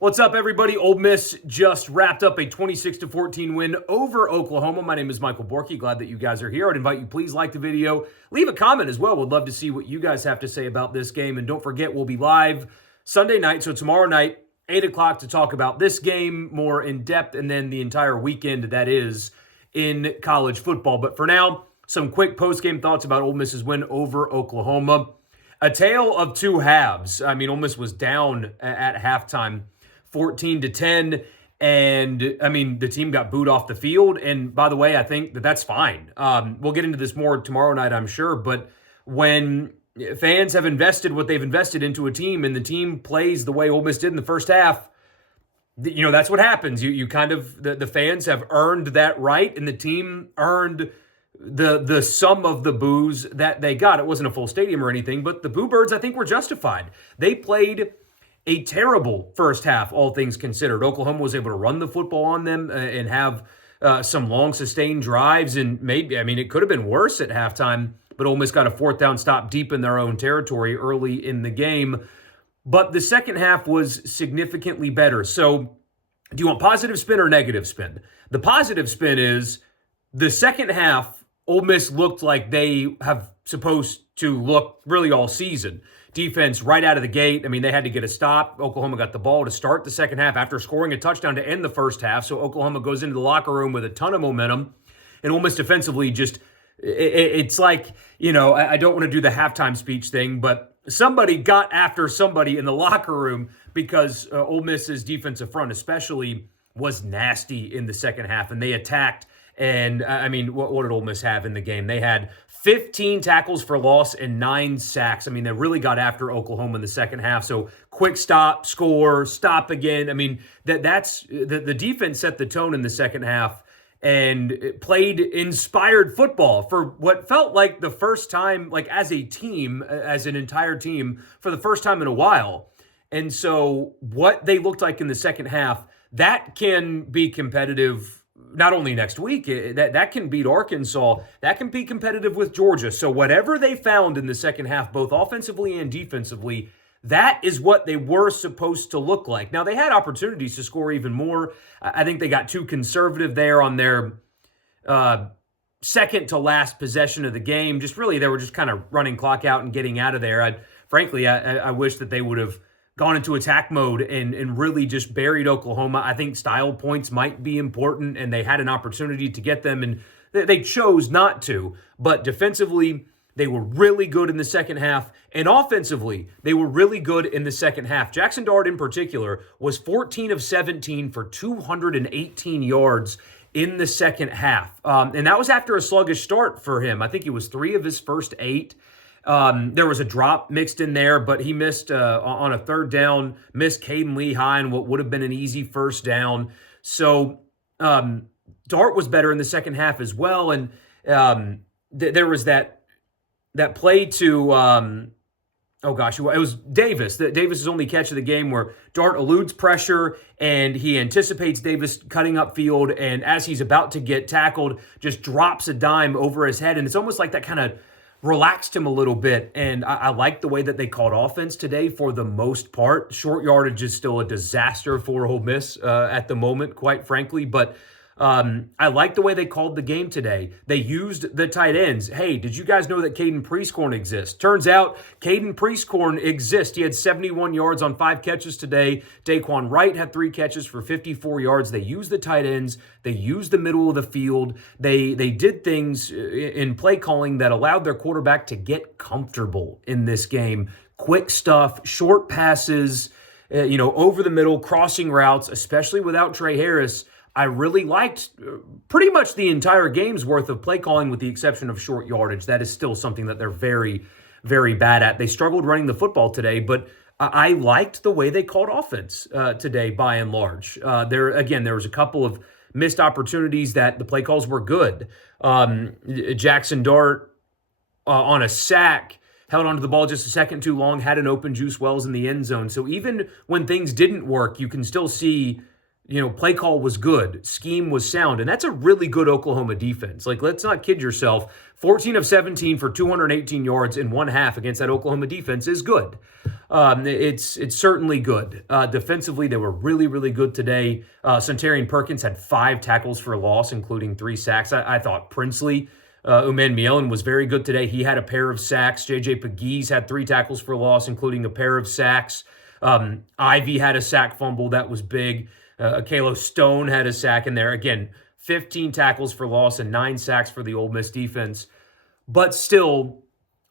What's up, everybody? Ole Miss just wrapped up a 26-14 win over Oklahoma. My name is Michael Borky. Glad that you guys are here. I'd invite you, please like the video. Leave a comment as well. Would love to see what you guys have to say about this game. And don't forget, we'll be live Sunday night, so tomorrow night, 8 o'clock, to talk about this game more in depth and then the entire weekend that is in college football. But for now, some quick post-game thoughts about Ole Miss's win over Oklahoma. A tale of two halves. I mean, Ole Miss was down at halftime, 14-10, and the team got booed off the field. And by the way, I think that's fine. We'll get into this more tomorrow night, I'm sure. But when fans have invested what they've invested into a team, and the team plays the way Ole Miss did in the first half, that's what happens. You kind of the fans have earned that right, and the team earned the sum of the boos that they got. It wasn't a full stadium or anything, but the Boo Birds, I think, were justified. They played a terrible first half, all things considered. Oklahoma was able to run the football on them and have some long sustained drives, and it could have been worse at halftime, but Ole Miss got a fourth down stop deep in their own territory early in the game. But the second half was significantly better. So do you want positive spin or negative spin? The positive spin is the second half, Ole Miss looked like they have supposed to look really all season. Defense right out of the gate. They had to get a stop. Oklahoma got the ball to start the second half after scoring a touchdown to end the first half. So Oklahoma goes into the locker room with a ton of momentum. And Ole Miss defensively it's like, I don't want to do the halftime speech thing, but somebody got after somebody in the locker room because Ole Miss's defensive front especially was nasty in the second half, and they attacked. And, what did Ole Miss have in the game? They had 15 tackles for loss and 9 sacks. They really got after Oklahoma in the second half. So quick stop, score, stop again. That's the defense set the tone in the second half and played inspired football for what felt like the first time, like as a team, as an entire team, for the first time in a while. And so what they looked like in the second half, that can be competitive not only next week, that can beat Arkansas, that can be competitive with Georgia. So whatever they found in the second half, both offensively and defensively, that is what they were supposed to look like. Now, they had opportunities to score even more. I think they got too conservative there on their second to last possession of the game. They were just kind of running clock out and getting out of there. I wish that they would have gone into attack mode and really just buried Oklahoma. I think style points might be important, and they had an opportunity to get them, and they chose not to. But defensively, they were really good in the second half, and offensively, they were really good in the second half. Jackson Dart, in particular, was 14 of 17 for 218 yards in the second half. And that was after a sluggish start for him. I think he was 3 of his first 8. There was a drop mixed in there, but he missed on a third down, missed Caden Lehigh and what would have been an easy first down. So Dart was better in the second half as well. And there was that play to, it was Davis. Davis's only catch of the game where Dart eludes pressure and he anticipates Davis cutting upfield. And as he's about to get tackled, just drops a dime over his head. And it's almost like that kind of relaxed him a little bit, and I like the way that they called offense today for the most part. Short yardage is still a disaster for Ole Miss at the moment, quite frankly, but I like the way they called the game today. They used the tight ends. Hey, did you guys know that Caden Prieskorn exists? Turns out Caden Prieskorn exists. He had 71 yards on 5 catches today. Daquan Wright had 3 catches for 54 yards. They used the tight ends. They used the middle of the field. They did things in play calling that allowed their quarterback to get comfortable in this game. Quick stuff, short passes, over the middle, crossing routes, especially without Trey Harris. I really liked pretty much the entire game's worth of play calling with the exception of short yardage. That is still something that they're very, very bad at. They struggled running the football today, but I liked the way they called offense today by and large. There was a couple of missed opportunities that the play calls were good. Jackson Dart on a sack held onto the ball just a second too long, had an open Juice Wells in the end zone. So even when things didn't work, you can still see Play call was good. Scheme was sound. And that's a really good Oklahoma defense. Like, let's not kid yourself. 14 of 17 for 218 yards in one half against that Oklahoma defense is good. It's certainly good. Defensively, they were really, really good today. Centurion Perkins had 5 tackles for a loss, including 3 sacks. I thought Princely, Uman Mielen was very good today. He had a pair of sacks. J.J. Pegues had 3 tackles for a loss, including a pair of sacks. Ivy had a sack fumble that was big. Kalo Stone had a sack in there. Again, 15 tackles for loss and 9 sacks for the Ole Miss defense. But still,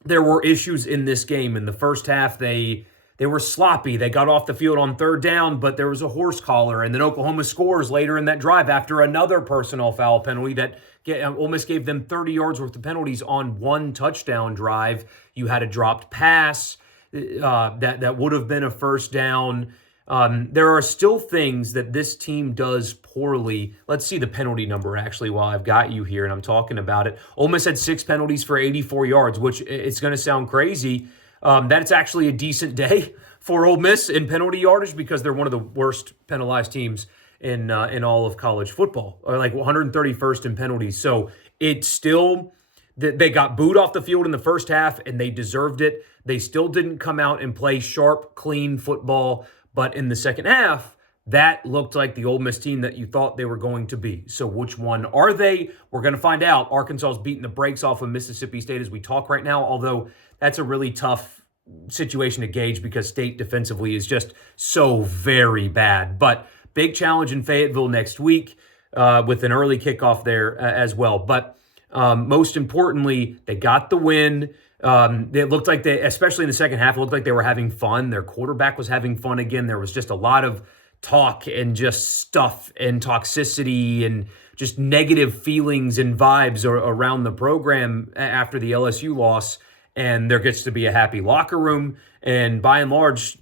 there were issues in this game. In the first half, they were sloppy. They got off the field on 3rd down, but there was a horse collar. And then Oklahoma scores later in that drive after another personnel foul penalty that Ole Miss gave them 30 yards worth of penalties on 1 touchdown drive. You had a dropped pass that would have been a first down. There are still things that this team does poorly. Let's see the penalty number, actually, while I've got you here and I'm talking about it. Ole Miss had 6 penalties for 84 yards, which it's going to sound crazy. That's actually a decent day for Ole Miss in penalty yardage because they're one of the worst penalized teams in all of college football, or like 131st in penalties. So it's still, they got booed off the field in the first half and they deserved it. They still didn't come out and play sharp, clean football. But in the second half, that looked like the Ole Miss team that you thought they were going to be. So which one are they? We're going to find out. Arkansas is beating the brakes off of Mississippi State as we talk right now, although that's a really tough situation to gauge because State defensively is just so very bad. But big challenge in Fayetteville next week with an early kickoff there as well. But most importantly, they got the win. It looked like they, especially in the second half, it looked like they were having fun. Their quarterback was having fun again. There was just a lot of talk and just stuff and toxicity and just negative feelings and vibes around the program after the LSU loss. And there gets to be a happy locker room. And by and large,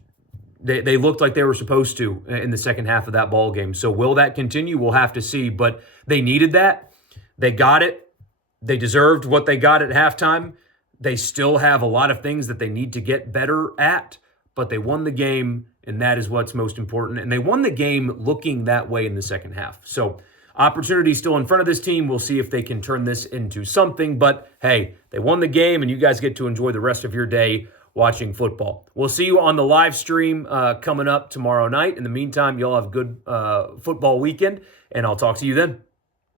they looked like they were supposed to in the second half of that ball game. So will that continue? We'll have to see. But they needed that. They got it. They deserved what they got at halftime. They still have a lot of things that they need to get better at, but they won the game, and that is what's most important. And they won the game looking that way in the second half. So opportunity still in front of this team. We'll see if they can turn this into something. But, hey, they won the game, and you guys get to enjoy the rest of your day watching football. We'll see you on the live stream coming up tomorrow night. In the meantime, y'all have a good football weekend, and I'll talk to you then.